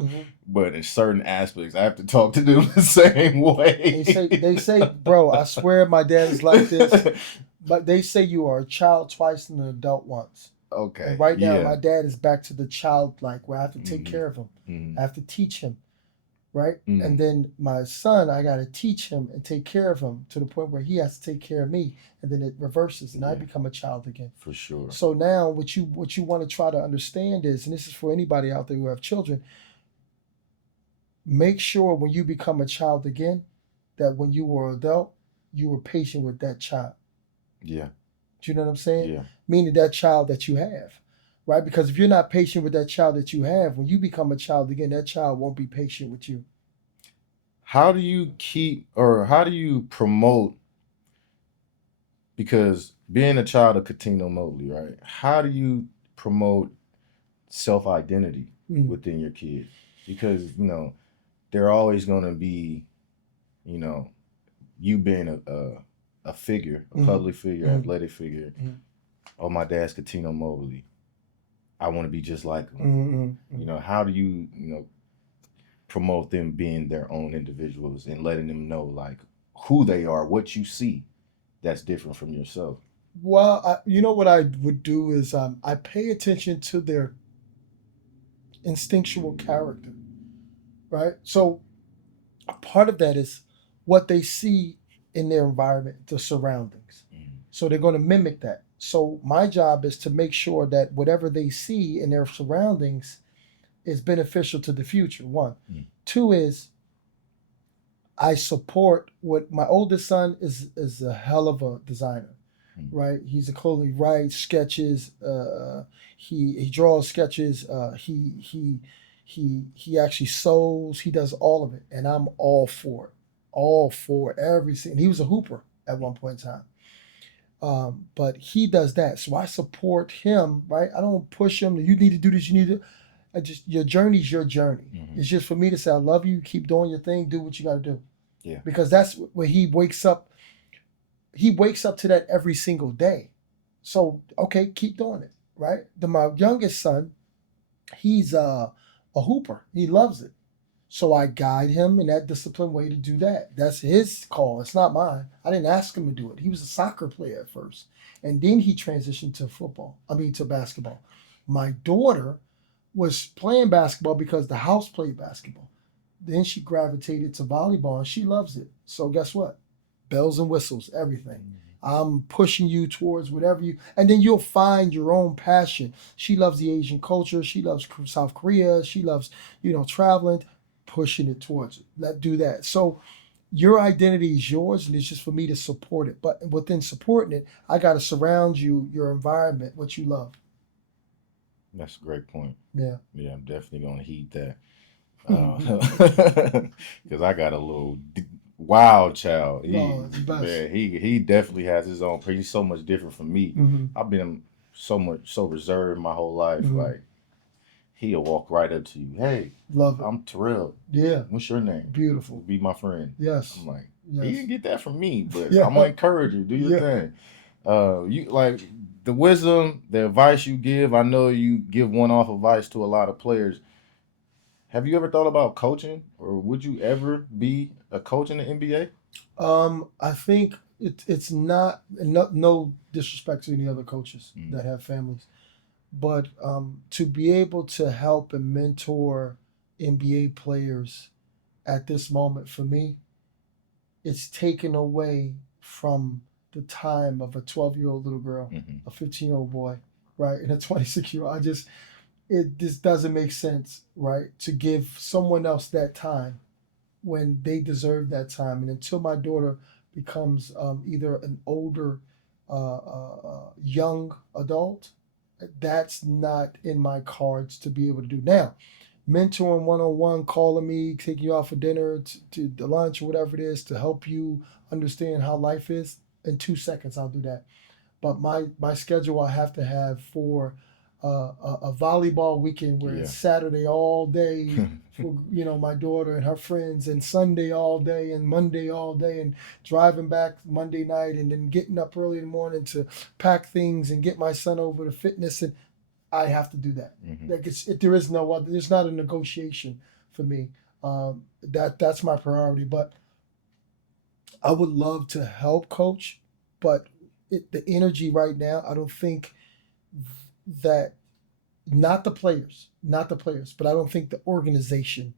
but in certain aspects, I have to talk to them the same way. They say, bro, I swear my dad is like this, but they say you are a child twice and an adult once. Okay. And right now, my dad is back to the childlike, where I have to take care of him. I have to teach him, right? And then my son, I got to teach him and take care of him to the point where he has to take care of me, and then it reverses, and I become a child again. For sure. So now, what you want to try to understand is, and this is for anybody out there who have children, make sure when you become a child again, that when you were an adult, you were patient with that child. Yeah. Do you know what I'm saying? Yeah. Meaning that child that you have, right? Because if you're not patient with that child that you have, when you become a child again, that child won't be patient with you. How do you promote, because being a child of Cuttino Mobley, right? How do you promote self-identity within your kids? Because, they're always going to be, you being a figure, a public figure, athletic figure. Oh, my dad's Cuttino Mobley. I want to be just like him. How do you, promote them being their own individuals and letting them know like who they are, what you see that's different from yourself? Well, what I would do is I pay attention to their instinctual character, right? So a part of that is what they see in their environment, the surroundings. So they're going to mimic that. So my job is to make sure that whatever they see in their surroundings is beneficial to the future, one. 2 is I support what my oldest son is a hell of a designer, right? He's a clothing, he writes sketches, he draws sketches, he actually sews, he does all of it, and I'm all for every single. He was a hooper at one point in time. But he does that, so I support him, right? I don't push him. You need to do this. You need to. Your journey's your journey. It's just for me to say, I love you. Keep doing your thing. Do what you got to do. Yeah. Because that's where he wakes up. He wakes up to that every single day. So okay, keep doing it, right? My youngest son, he's a hooper. He loves it. So I guide him in that disciplined way to do that. That's his call. It's not mine. I didn't ask him to do it. He was a soccer player at first. And then he transitioned to to basketball. My daughter was playing basketball because the house played basketball. Then she gravitated to volleyball and she loves it. So guess what? Bells and whistles, everything. I'm pushing you towards whatever you, and then you'll find your own passion. She loves the Asian culture. She loves South Korea. She loves, traveling, pushing it towards it. Let do that. So your identity is yours, and it's just for me to support it. But within supporting it, I got to surround you, your environment, what you love. That's a great point. Yeah. Yeah, I'm definitely gonna heed that. Because I got a little wild child. He definitely has his own. He's so much different from me. I've been so reserved my whole life. Like he'll walk right up to you. Hey, love it. I'm Terrell. Yeah. What's your name? Beautiful. Be my friend. Yes. I'm like, yes. He didn't get that from me, but I'm gonna encourage you. Do your thing. You like the wisdom, the advice you give. I know you give one-off advice to a lot of players. Have you ever thought about coaching, or would you ever be a coach in the NBA? I think it's not no disrespect to any other coaches that have families, but to be able to help and mentor NBA players at this moment for me, it's taken away from the time of a 12-year-old little girl, a 15-year-old boy, right, and a 26-year-old. It just doesn't make sense, right, to give someone else that time when they deserve that time. And until my daughter becomes either an older, young adult, that's not in my cards to be able to do. Now, mentoring one-on-one, calling me, taking you out for dinner, to lunch, or whatever it is, to help you understand how life is, in 2 seconds I'll do that. But my schedule I have to have for a volleyball weekend where it's Saturday all day for my daughter and her friends, and Sunday all day and Monday all day, and driving back Monday night, and then getting up early in the morning to pack things and get my son over to fitness, and I have to do that. Like there is no other. There's not a negotiation for me. That's my priority. But I would love to help coach, but the energy right now, I don't think that, not the players, but I don't think the organization,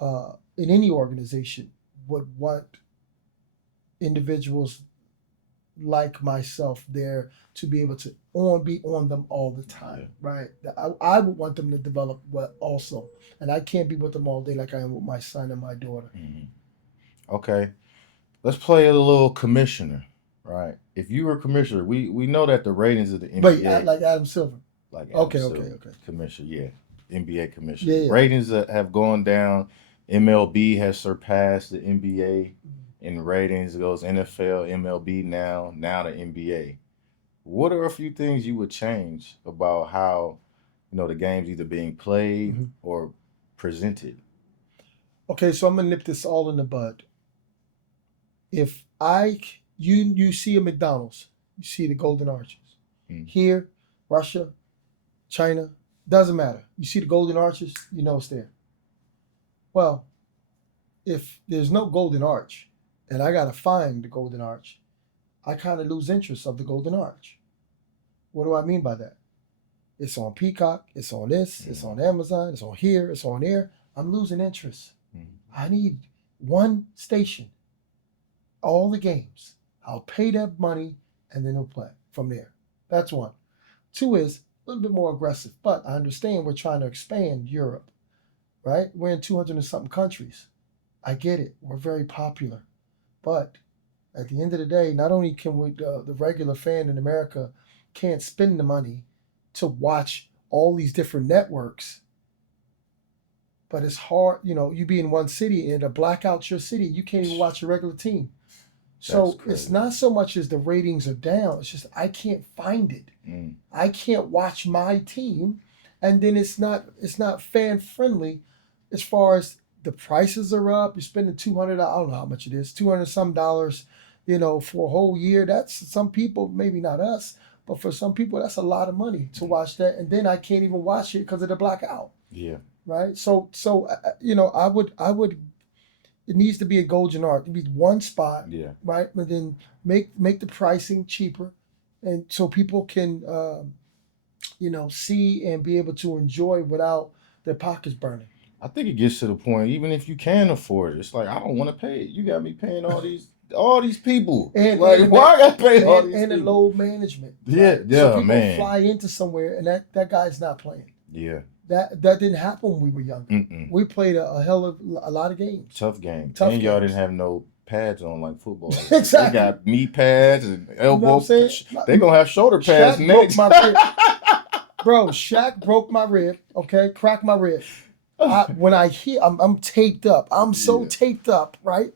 in any organization, would want individuals like myself there to be able to be on them all the time, right? I would want them to develop well also, and I can't be with them all day like I am with my son and my daughter. Okay, let's play a little commissioner, right? If you were commissioner, we know that the ratings of the NBA, Wait, like Adam Silver. Like Adam okay, Silver, commissioner, NBA commissioner. Yeah. Ratings have gone down. MLB has surpassed the NBA in ratings. It goes NFL, MLB now the NBA. What are a few things you would change about how the game's either being played or presented? Okay, so I'm gonna nip this all in the bud. If you see a McDonald's, you see the Golden Arches. Here, Russia, China, doesn't matter. You see the Golden Arches, you know it's there. Well, if there's no Golden Arch and I gotta find the Golden Arch, I kind of lose interest of the Golden Arch. What do I mean by that? It's on Peacock, it's on this, it's on Amazon, it's on here, it's on there. I'm losing interest. I need one station, all the games. I'll pay that money and then they'll play from there. That's one. Two is a little bit more aggressive, but I understand we're trying to expand Europe, right? We're in 200 and something countries. I get it. We're very popular. But at the end of the day, not only can we, the regular fan in America can't spend the money to watch all these different networks, but it's hard, you be in one city and to black out your city, you can't even watch a regular team. So it's not so much as the ratings are down, it's just I can't find it. I can't watch my team, and then it's not fan friendly as far as the prices are up. You're spending $200, I don't know how much it is, $200 some dollars, for a whole year. That's some people, maybe not us, but for some people that's a lot of money to watch that, and then I can't even watch it because of the blackout. Yeah. right? I would. It needs to be a golden arc. It needs one spot, Yeah. right? But then make the pricing cheaper, and so people can see and be able to enjoy without their pockets burning. I think it gets to the point, even if you can afford it, it's like I don't want to pay it. You got me paying all these people. And Like, and why I gotta pay all these and the people? load management. Yeah, Right? So yeah, people man. fly into somewhere, and that guy's not playing. Yeah. That didn't happen when we were younger. Mm-mm. We played a hell of a lot of games. Tough game. Tough And y'all games. didn't have no pads on like football. Exactly. They got knee pads and You know what elbow. I'm saying? They gonna have shoulder pads Shaq next. broke my rib. Bro, Shaq broke my rib. Okay, cracked my rib. When I hear, I'm taped up. I'm so Yeah. taped up, right?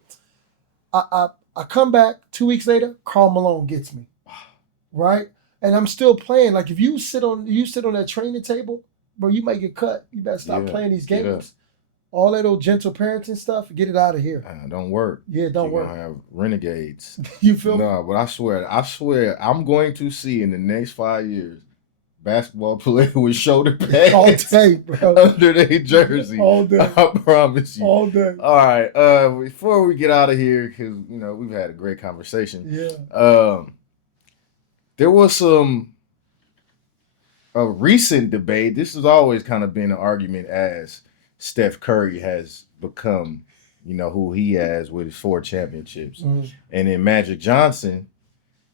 I come back 2 weeks later. Karl Malone gets me, right? And I'm still playing. Like if you sit on that training table, bro, you might get cut. You better stop Yeah, playing these get up. games. All that old gentle parenting stuff, get it out of here. Don't work. Yeah, don't You're work. gonna have renegades. You feel me? No, but I swear, I'm going to see in the next 5 years basketball player with shoulder pads All day, bro. under their jersey. All day. I promise you. All day. All right. Before we get out of here, because we've had a great conversation. Yeah. There was a recent debate. This has always kind of been an argument as Steph Curry has become, who he has with his 4 championships. Mm-hmm. And then Magic Johnson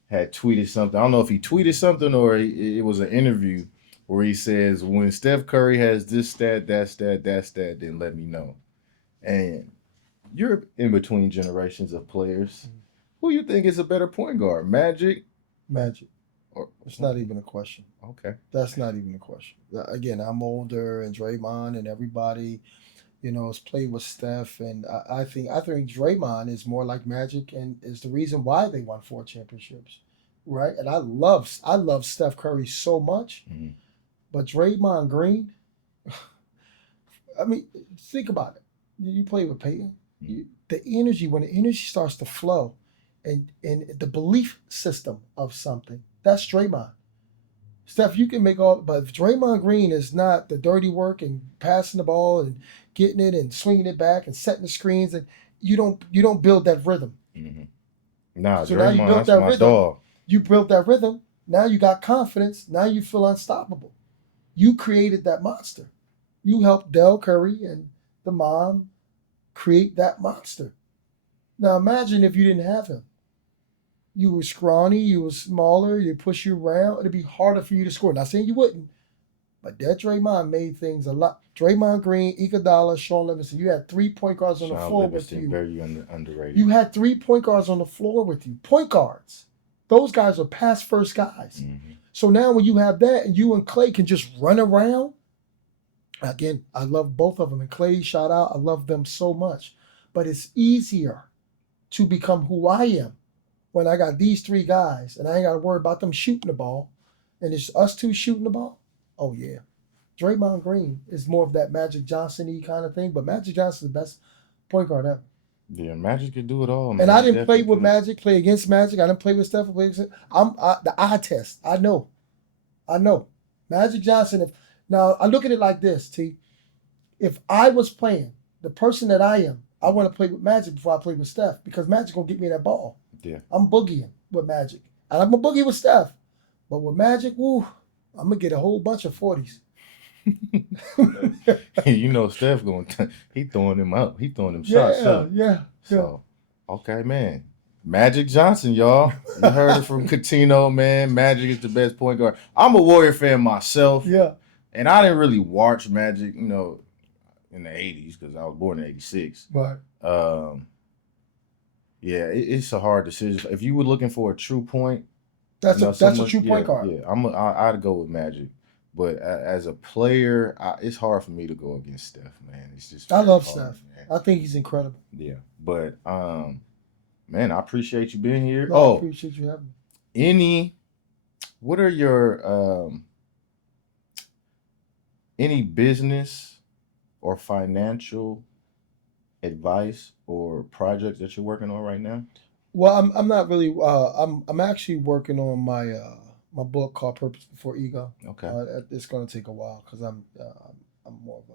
had tweeted something. I don't know if he tweeted something or it was an interview where he says, when Steph Curry has this stat, that stat, that stat, then let me know. And you're in between generations of players. Who you think is a better point guard, Magic? Magic. Or It's not even a question. Okay. That's not even a question. Again, I'm older, and Draymond and everybody, has played with Steph, and I think Draymond is more like Magic, and is the reason why they won 4 championships, right? And I love Steph Curry so much, Mhm. but Draymond Green, I mean, think about it. You play with Peyton, the energy when the energy starts to flow, and the belief system of something, that's Draymond. Steph, you can make all, but if Draymond Green is not the dirty work and passing the ball and getting it and swinging it back and setting the screens, and you don't build that rhythm. Mm-hmm. Nah, So now you Draymond, built that's that my rhythm. dog. You built that rhythm. Now you got confidence. Now you feel unstoppable. You created that monster. You helped Del Curry and the mom create that monster. Now imagine if you didn't have him. You were scrawny, you were smaller, they push you around, it'd be harder for you to score. Not saying you wouldn't, but that Draymond made things a lot. Draymond Green, Iguodala, Sean Livingston, you had 3 point guards on the floor with you. Very underrated. You had 3 point guards on the floor with you. Point guards. Those guys are pass first guys. Mm-hmm. So now when you have that and you and Clay can just run around, again, I love both of them. And Clay, shout out, I love them so much. But it's easier to become who I am when I got these 3 guys and I ain't got to worry about them shooting the ball and it's us 2 shooting the ball. Oh, yeah. Draymond Green is more of that Magic Johnson-y kind of thing, but Magic Johnson's the best point guard ever. Yeah, Magic can do it all, man. And I didn't play with Magic, play against Magic. I didn't play with Steph. The eye test. I know. Magic Johnson. Now, I look at it like this, T. If I was playing the person that I am, I want to play with Magic before I play with Steph because Magic going to get me that ball. Yeah. I'm boogieing with Magic. And I'm going to boogie with Steph. But with Magic, woo, I'm going to get a whole bunch of 40s. Steph he throwing them out. He throwing them shots up. Yeah. So, okay, man. Magic Johnson, y'all. You heard it from Cuttino, man. Magic is the best point guard. I'm a Warrior fan myself. Yeah. And I didn't really watch Magic, in the 80s because I was born in 86. Right. Yeah, it's a hard decision. If you were looking for a true point, that's a true point guard. Yeah, I'd go with Magic. But as a player, it's hard for me to go against Steph, man. It's just I love hard, Steph. Man. I think he's incredible. Yeah, but man, I appreciate you being here. I appreciate you having me. What are your any business or financial advice or projects that you're working on right now? Well, I'm not really. I'm actually working on my book called Purpose Before Ego. Okay. It's going to take a while because I'm more of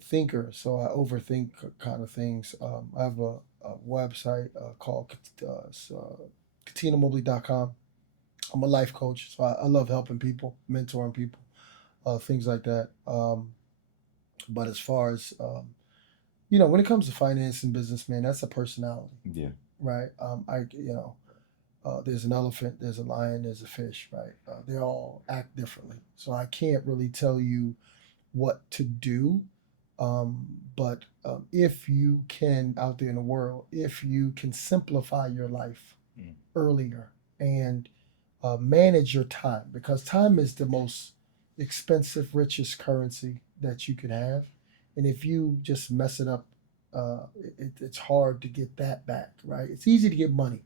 thinker, so I overthink kind of things. I have a website called CuttinoMobley.com. I'm a life coach, so I love helping people, mentoring people, things like that. But as far as when it comes to finance and business, man, that's a personality, Yeah. right? There's an elephant, there's a lion, there's a fish, right? They all act differently, so I can't really tell you what to do. But if you can, out there in the world, if you can simplify your life earlier and manage your time, because time is the most expensive, richest currency that you could have. And if you just mess it up, it's hard to get that back, right? It's easy to get money,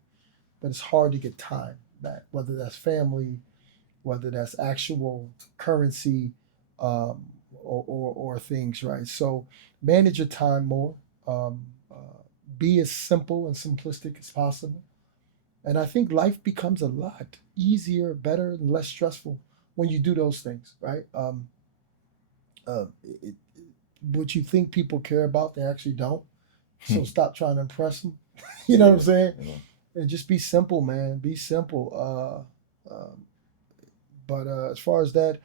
but it's hard to get time back, whether that's family, whether that's actual currency, or things, right? So manage your time more. Um, uh, be as simple and simplistic as possible. And I think life becomes a lot easier, better, and less stressful when you do those things, right? It, what you think people care about, they actually don't. So stop trying to impress them. You know what I'm saying? Yeah. And just be simple, man. Be simple. But as far as that,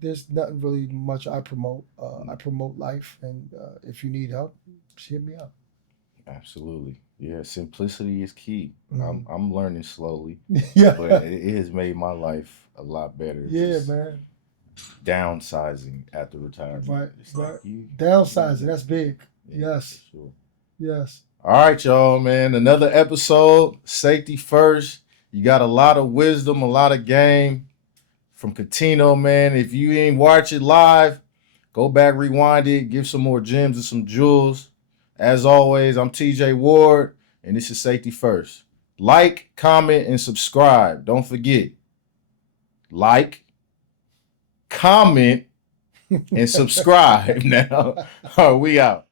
there's nothing really much I promote. I promote life, and if you need help, just hit me up. Absolutely. Yeah, simplicity is key. Mhm. I'm learning slowly, Yeah, but it has made my life a lot better. yeah, Just man. downsizing after retirement. Right, It's right. like you Downsizing, that's big. yeah, Yes, for sure. yes. All right, y'all, man. Another episode, safety first. You got a lot of wisdom, a lot of game from Cuttino, man. If you ain't watch it live, go back, rewind it, give some more gems and some jewels. As always, I'm TJ Ward, and this is Safety First. Like, comment, and subscribe. Don't forget. Like, comment, and subscribe now. All right, we out.